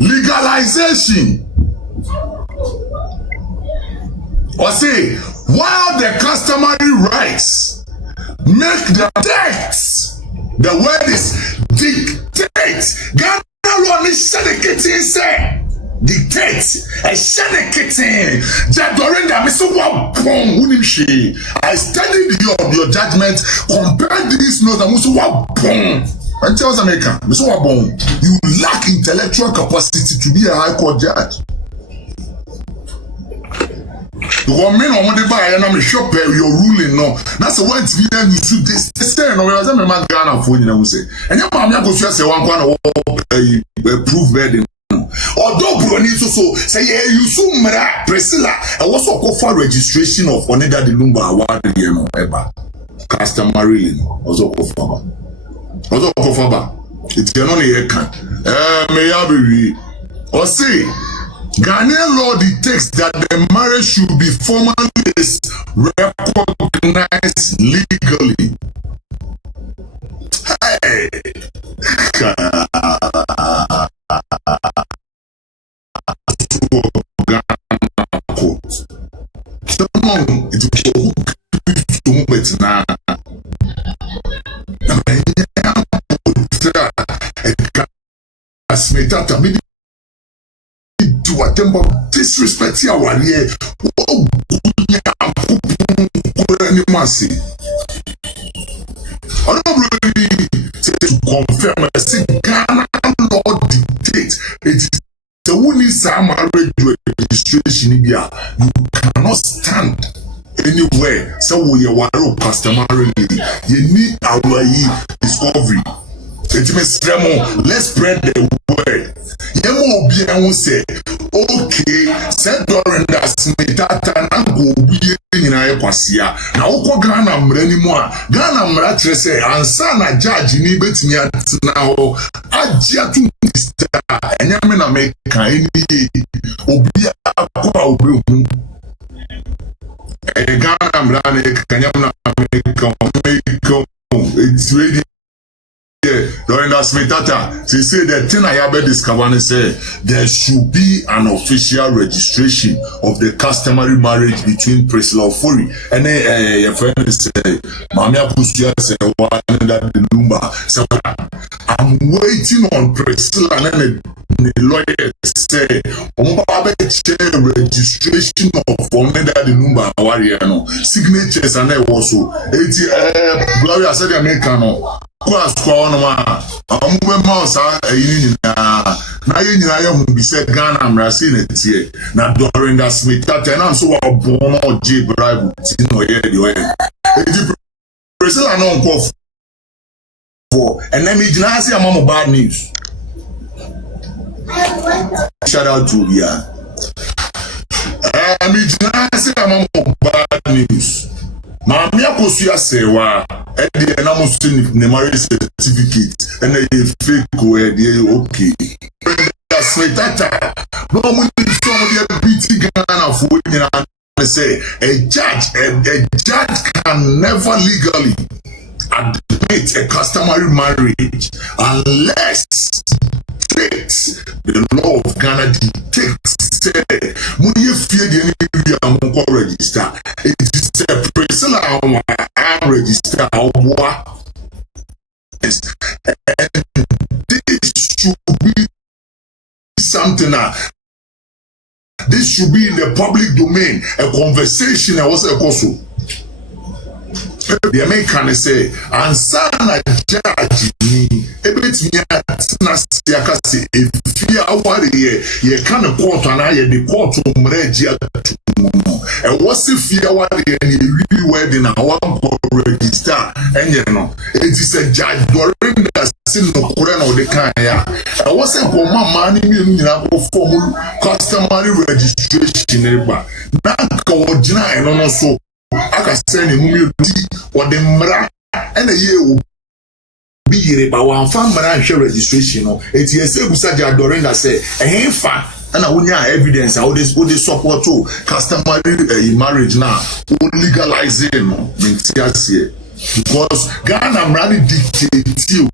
legalization. Or say while the customary rights make the text, the word is dictate. Ghana law is dedicated say dictate a shanikitin that Dorinda me so wa bon unim she. I studied your judgment, compare these notes and so wa bon. And tell us America, me so wa bon. You lack intellectual capacity to be a high court judge. The woman on the buy and I'm sure your ruling no. That's the one to be you should this say no. I was a man Ghana for you say. And your mama go say one proof bedding. Odo Broni so say you sumra Priscilla and what's offer registration of Onega the Lumba award you know ever customary also offer it's not a can may I be or say Ghanaian law dictates that the marriage should be formally recognized legally. Hey. Someone it will to but now. As me that me to a temple disrespect your one year. Oh, mercy. I don't really to confirm I say Ghana law dictates it is the one is marriage registration you cannot stand anywhere. So we are customarily you need our discovery. Let's spread the word. Yemo obi who say, okay, said Dorinda Smith and go be kwasia na wokọ Ghana mra ni mu a Ghana mra kire say ansa na judge ni betimi atena ho agye to enyame na me kan ni obi akwa obi hu Ghana mra na kanyam na me kan it's ready. Dorinda Smitata, she said the thing I have discovered say there should be an official registration of the customary marriage between Priscilla Ofori and your friend say, Mamia Pusia say, that the number. So I'm waiting on Priscilla and the lawyer say, registration of the number warrior signatures and also Gloria said Americano. Kwa squaw no ma amwe mouse na yenyina ye hu bi se Ghana mrase na tie na Dorinda Smitata na so wa bon no J bribe ti no ye de we edi Priscilla no nko for and let me gina say am bad news. Shout out to ya me gina say am bad news. Mammy Akosia sewa edi na mo ne marriage certificate and a fake okay. Smitata no mo some BT Ghana for you say a judge can never legally admit a customary marriage unless the law of Ghana dictates say money fear the area among register. It is a Priscilla register and this should be something this should be in the public domain, a conversation. I was a coso. The American say, and son judge me, everything Nasiakasi, if you are worried, you can't court and I the court to Mregia. And what's if you are worried and you really wedding and one register? And you know, it is a judge Dorinda sin no Kurano de Kaya. I wasn't for my money, you know, for customary registration. Nanka and also. I can send a movie or the mra and a year will be here by one family share registration. It's a Saja Dorinda say, a fan, and I wouldn't have evidence. I would support to customary marriage now, legalizing because Ghana really dictates you.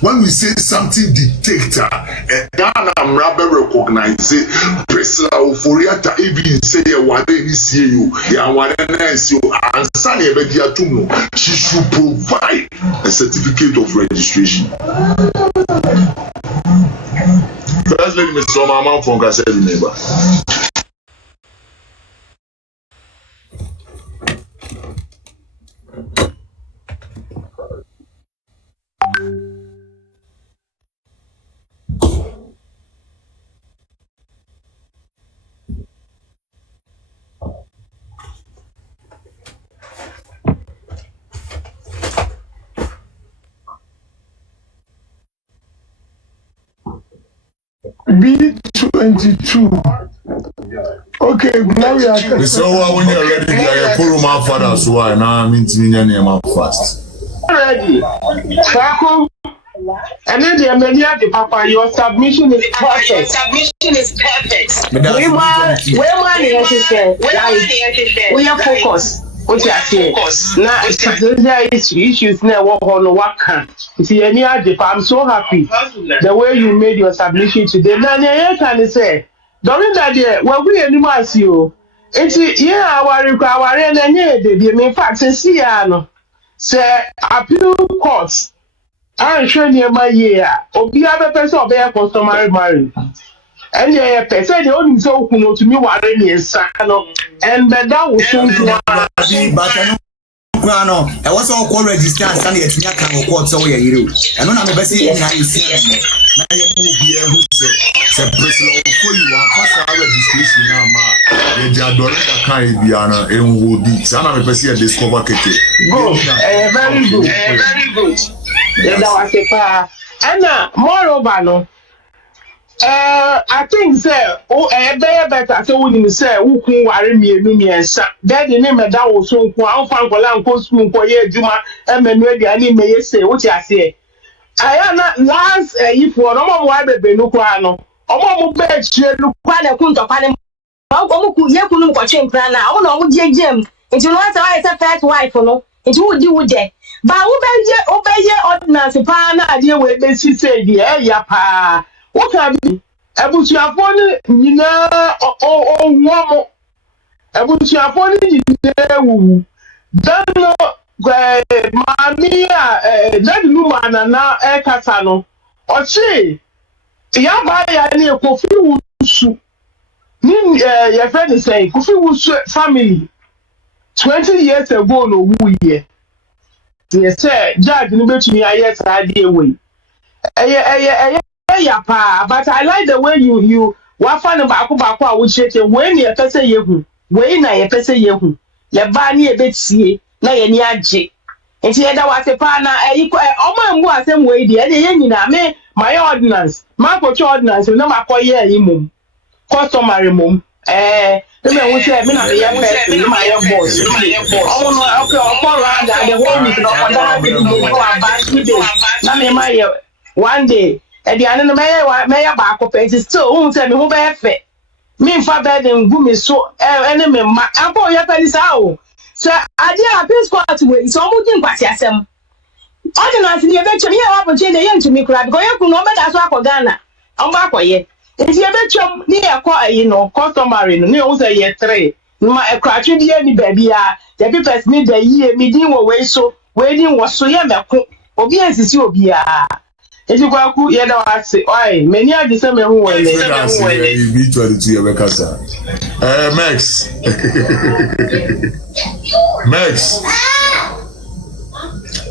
When we say something dictator, Ghana Mrabe recognize it. Priscilla Oforiata even say what they see you, what you and Sunny Bediatumo, she should provide a certificate of registration. First, let me show my mouth from Cassette neighbor. B22. Okay, Gloria. So when you're ready, I pull my father, so I now mean to me name fast. Ready. Sako. And then the media, the papa, your submission is perfect. Your submission is perfect. We are focused. What you say? Now, there is issues now. What can see any other? I'm so happy the way you made your submission today. Now, you can say, Dorinda, dear, well, we anymore see you. It's yeah, our and in fact, see, say appeal courts. I'm sure near my year. Obi other person of their customary marriage. And the person the only so who to me what any is and that was soon to Grano, I was all called register and Sunday at Yakan court so we are you. And when I'm the best in how you see now you move here who said Priscilla for you are pass our registration now, ma. The Dorinda Caribbeana and Woody. Some of the person discover Keke. Very good, very good. That was a and moreover, no. I think say better so when you say who can worry me miensa that the name that was so kwa fan kola nko school nko ye adwuma emenu dia ni me say what you say I na last if one no mo abebe no kwa no omo mo be chie lu kwa na kun to kwa ne omo ku ye kunu ko twen kra na omo na omo die gem nti no say why say first wife no nti wo di wo je ba wo be ye ordinance pa na ade we be si say di ya pa wo ka bi ebusuafo ni nyina o nwomo ebusuafo ni nyina wu dan no mami dad nu mana na kasa no o chi ya ba ya ni Kofi Wusu ni ya friend say Kofi Wusu family 20 years ago no wu ye yes say judge ni betumi aye sade we yeah, pa, but I like the way you wafan baako a wo chete we na pese yehu we na ye pese yehu ye ba ni e betie na ye ni age enti ye da wase pa na omo mbu asem we di e ye nyina me my ordinance ma ko ordinance no ma ko ye yi mum customary mum me wo say me na me ye person my boss omo no okay omo round the whole week no ko da be go about 2 days na me my one day and the another mayor back up and still won't tell me who be fe. Me for bed and gumi so enemy ma ampo ya penisa o. So I did a peace squad way so mo din kwasi asem. Ordinance ni ebe chom ye wa ponche de ye ntumi kura because ye kunu obe da so akọ Ghana. On ba akoye. Nti ebe chom ni e ko ayi no customary no ni o say ye 3. No ma e kra twi de ni ba bia. The people ni da yi mi din wo we so we din wo so ye meko. Obi ansisi obi a. If you go to the other say, "Oi, many are the same who were there." B22 Ebekasa. Max. Max.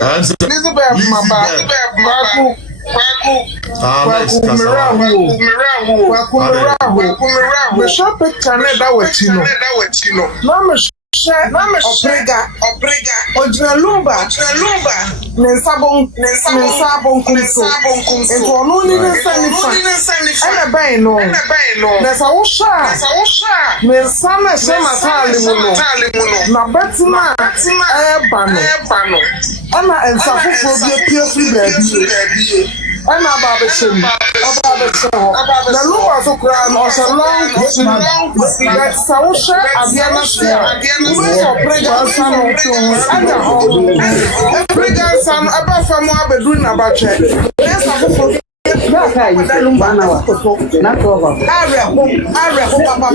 Answer. Elizabeth Maba. Max. Me shop picture that was Chino. No me Oprega. Ojrelumba. Nensabon kumso. Ento onu ni nensanifa. Ene bayi no. Nesa usha. Nensane se matali muno. Na betima eba no. Ana ensafufo bi epiefi baby. Ana babeshem. The lumba so kran or so long. That sausha abiana se. Oprega sanu anda ho. Oprega sanu aba famu abedu na bache. Ensafufo Okay, you say lumba na wa. Na cover. Are papa.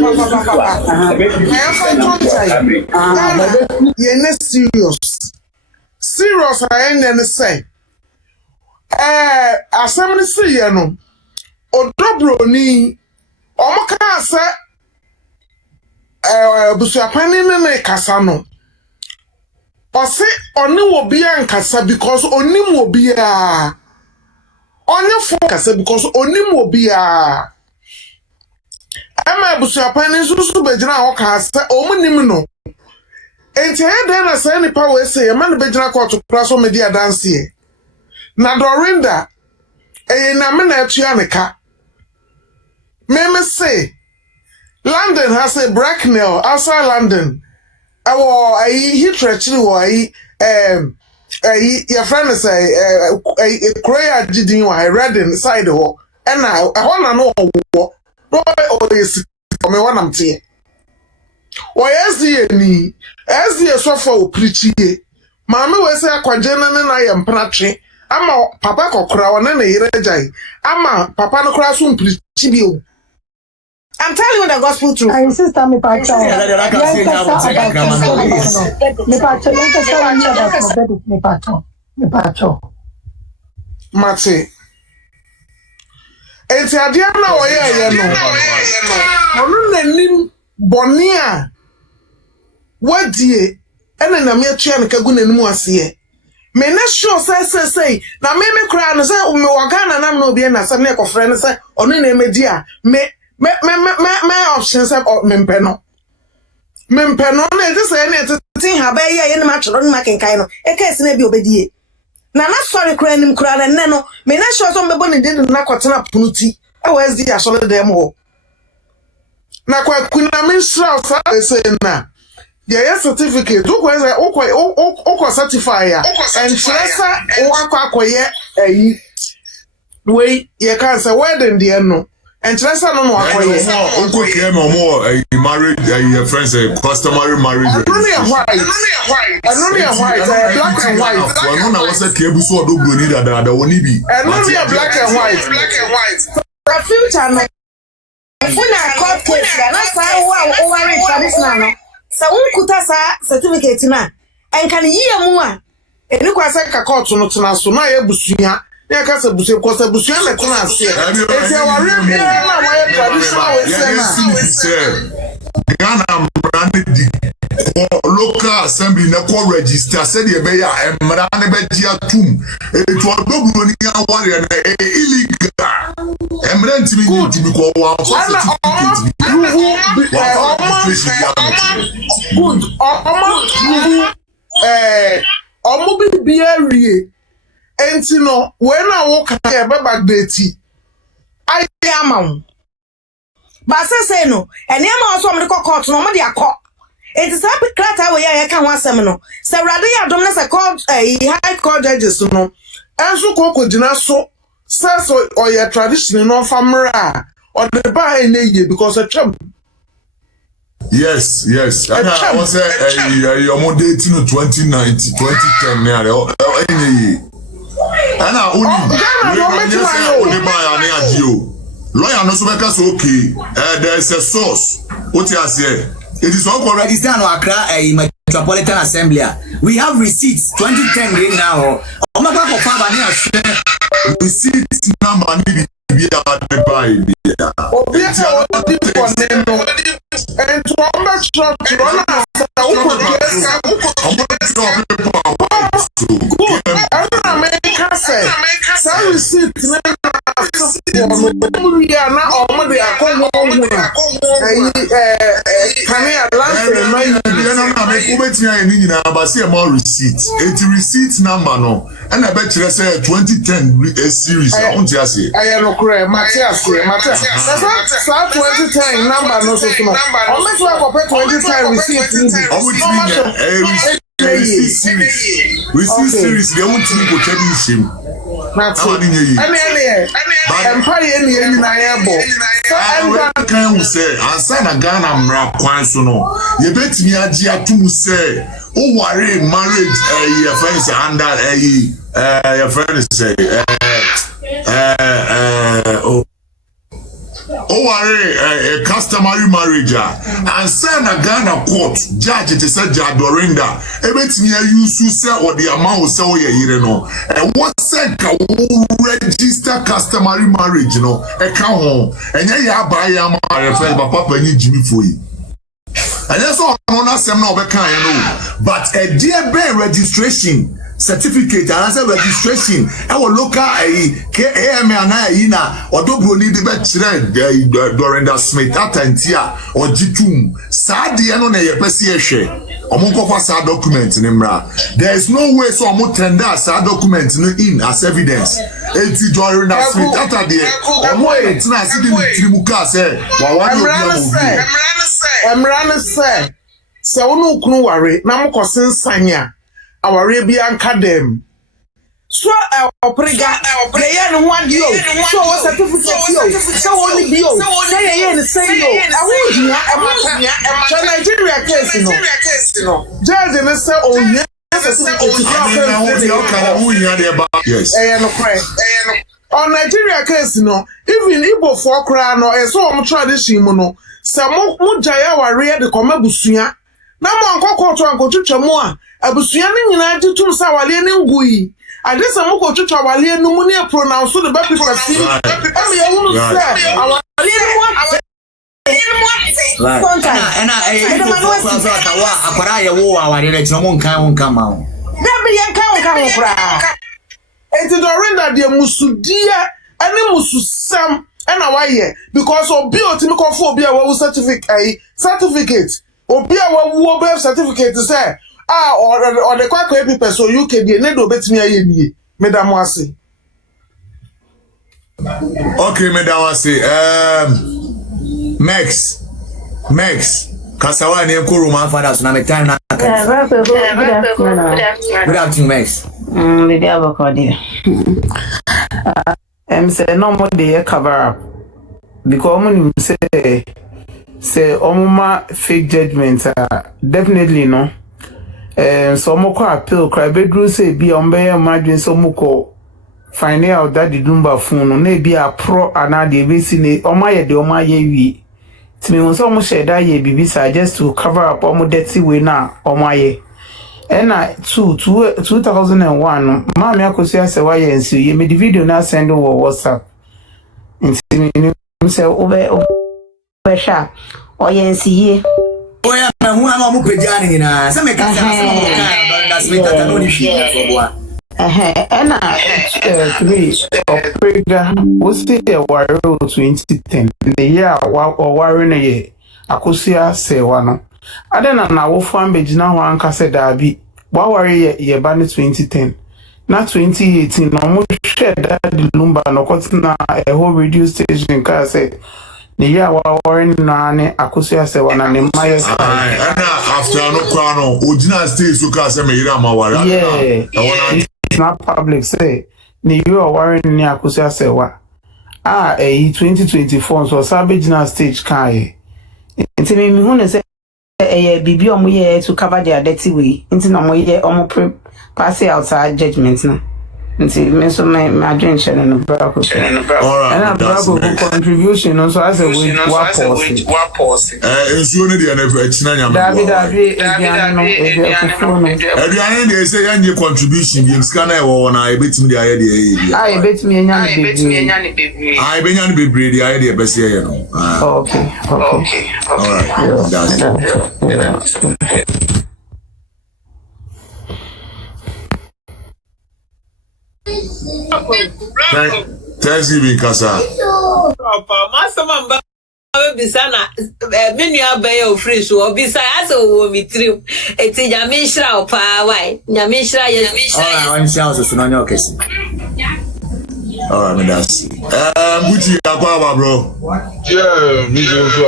I am fine. You're serious. I ain't say. Assembly see ya no. Odo Broni. Omo ka say busuapani ne kasa no. Ose oni wo bia nkasa because oni mo bia. Onye fo kasa because oni mo bia. Ama busuapani susu bejina ho kasa omunim no. Enti he na say nipa we say e man bejina court praso media dance. Na Dorinda na me na atua ne ka. Me say London has a Bracknell outside London. Awo he treachery wo your friend say Korea didn't wa read inside ho. And na na no wo. No is me wanam tie. O yes ni as so for preach ye. Mama we say akwaje na ye mpratwe. Ama papa kokora wona na yire jai. Ama papa no kora so mprichi bi o. I'm telling you the gospel truth. My sister me pa cha. Me pa cha. Mate. Enti adia na wo ye no. Onu nanim boni a wadie ena na me atua ne kagu nanim ase. Me na sure say na me kura no say me wagana na me obi na say na ekofre no say onu na emedi a me options say me mpeno na e say na tin ha ba ye ne ma choro ne ma kenkan no e ka ese na bi obedie na sorry kura nim kura na ne no me na sure so me bo ne de na kwotena punuti where's the actually them ho na kwa kuna ministra sa say na there certificate do ko say o certify ya and tresa o akwakoye ayi we ye can say wedding there no and tresa no akwaye o ko ke mo marriage your friends customary marriage white black and white no na was ke buso Odo Broni da woni bi black and white the future no una court case na say wo worry traditional no so unkuta sa certificate na enka ne yie mu a eni kwa say ka court no tena so na ye busua ya ka se busua ko se busua na tena ase eti aware bi na wa traditional we say Ghana brand local assembly na ko register said e be ya emra na be gia tum etu Odo Broni aware na illegal emra ntimi ntimi ko wa good omo bi awie enti no we na wo ka e be backdate I am ba say no ene ma so me court no mo de akọ enti sa pe klata we ya ka ho asem no se wrade ya dom na se court high court judges no enso ko gina so says or your tradition no famra or the ba ene ye because a chum. Yes. And I was your model 2019 2010 na enye and I only buy an adio lawyer no so make us okay there is a source what you say it is all correct. Register no Accra Metropolitan Assembly we have receipts 2010 right now o ma ba ko fa ba ni ahwe receipts number ni bi a buy dia obi a o di for name and to all the church run after who good I make say some receipt Bawumia na omo de akowo can I na make ubetia eni nyina ba say more receipt it receipt number no and I bet you say 2010 series on ti ase I no kure Matthias that's 2010 number no so no o me to go 2010 receipt receipt series they won't think go tell you shame empire ni eni na yebo and can we say ansa na Ghana mra kwan so no ye betimi agi atum say o worry marriage your friends under your friends say a customary marriage and send a Ghana court judge it is a Dorinda ebetimi use say or the amount say o ye no and what say ka register customary marriage no e ka ho enye ya ba ya ma refer papa ni Jimmy foyi and that's all no sem na obeka ya no but a dear bear registration certificate and as a registration our local KAM and na Odo Broni de be kire Dorinda Smith atantia or G2 sa de no na ye pese ye hwe omonkofa sa document ni mra there is no way so omo tender sa document no in as evidence enti Dorinda Smith ata de omo e tina asidi tribuka say wa wa emra say se wonu kunu ware na mkosen sanya our Arabian Academy. So opriga player no one dio so what certificate so only bio say ye say yo Nigeria case no judge no say on yes on Nigeria case no even Igbo for kra no e so tradition mu no say mo jaya ware de koma busua na mo ankoko to ankotwetwa mu a abusua ni nyina tutum sa wale ni ngui ade sa mo ko twetwa wale no mu ne pronounce the baby people see am ye wonu say awale ni mo and akwara ye wo aware le tino mo nkan ma o da bi ye nkan kra enti Dorinda de musudia ani mususam na waye because obi otimi ko fo obi a wo certificate obi a wo be certificate say or the kwakwa people so UK dey need obetimi aye nie medam ase Okay, me that was say Max Kasawa ne ko Roman fathers na me time na. Good afternoon, Max. Lady Abakodi. Say no more they cover up because when you say omuma fake judgment definitely no. So mo ko appeal cry bedroom say be on be imagine so mo ko find out that the number phone no na be a pro ana de be si ne omaye de omaye wi. Me won so mo share that ye bibisa just to cover up omo dirty way na omaye. And 2001 mama akosi ase wa ye nsi ye me the video na send over WhatsApp. Nti me say obe sha o ye nsi ye. Oya na hu ama mo peja ni na. Se me ka se mo ka Dorinda Smith no ni shi so boa. And three operator was the warrior 2010. The year or warrior ye akosia se wano. Adena na wo fan beji na wan ka se dabi. Wa warrior ye ba ni 2010. Na 2018 no mo share that the lumba no kotina a whole radio station ka se the year wa warrior na ne akosia se wana ne maye. After no kwano original stage so ka se me ira ma wara. Yeah. Not public say ni you are wearing ni akosia sewa 2024 so savage na stage kai nti me hu ne say bibi omo ye to cover their dirty way nti na mo ye omo pass outside judgment na nti me so my adwen channel no brako and brako contribution so as a way wa pause ensuo ne de na achina nyama David no eduane de say yanye contribution bi mska na e wo na e betimi de aye de e betimi enya ne bebre benya ne bebre de aye de e bese ye no okay all right that's it. Thanksgiving kasa. Papa, master mamba bisa na menu abaya ofri so bisa asa wo mitrim eti nyame hira opa why nyame hira yes On shells so no nyokesi. All right, me that's Gucci akwa bro. Yeah, video so.